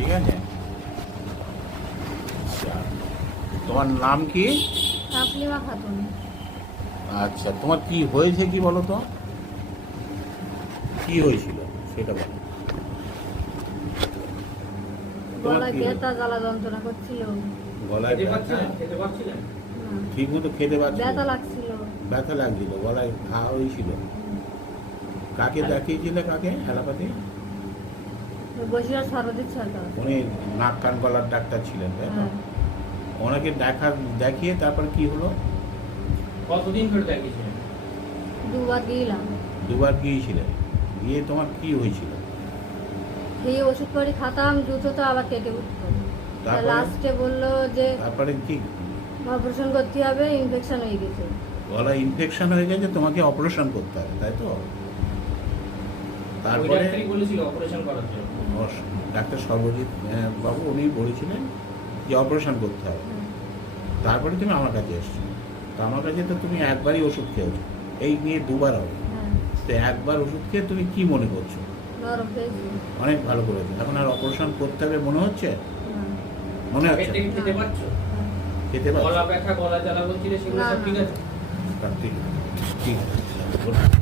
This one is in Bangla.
ঠিক আছে? আচ্ছা। তোমার নাম কি? আচ্ছা তোমার কি হয়েছে কি বলো তো? কি হয়েছিল? সেটা বলো। গলায় ঠিক মতো খেতে পারছি ব্যথা লাগছিল। ব্যথা লাগছিল গলায় ঘা হয়েছিল। কাকে দেখিয়েছিলে কাকে? অ্যালোপ্যাথি সরকার। উনি নাক কান গলার ডাক্তার ছিলেন তাই তো? হ্যাঁ। ওনাকে দেখা দেখিয়ে তারপর কি হলো? কতদিন ধরে দেখিয়েছিলেন? দুবার গিয়েলাম। দুবার গিয়েছিলেন? গিয়ে তোমার কি হয়েছিল? খেয়ে ওষুধ করে খাতাম জুতো তো আবার কেটে উঠতো লাস্টে বলল যে তারপরে কি? অপারেশন করতে হবে ইনফেকশন হয়ে গেছে। গলা ইনফেকশন হয়ে গেছে তোমাকে অপারেশন করতে হবে তাই তো? তারপরে ডাক্তার সর্বজিৎ বাবু উনি বলেছিলেন যে অপারেশন করতে হবে। হ্যাঁ। তারপরে তুমি আমার কাছে এসছো। তো আমার কাছে তো তুমি একবারই ওষুধ খেয়েছো। এই নিয়ে দুবার হবে। হ্যাঁ। তো একবার ওষুধ খেয়ে তুমি কি মনে করছ? অনেক ভালো করেছ। এখন আর অপারেশন করতে হবে মনে হচ্ছে? মনে হচ্ছে? খেতে পারছ? হ্যাঁ। খেতে গলা পারছ ব্যথা গলা জ্বালা বলছিলে সেগুলো সব ঠিক আছে? ঠিক আছে।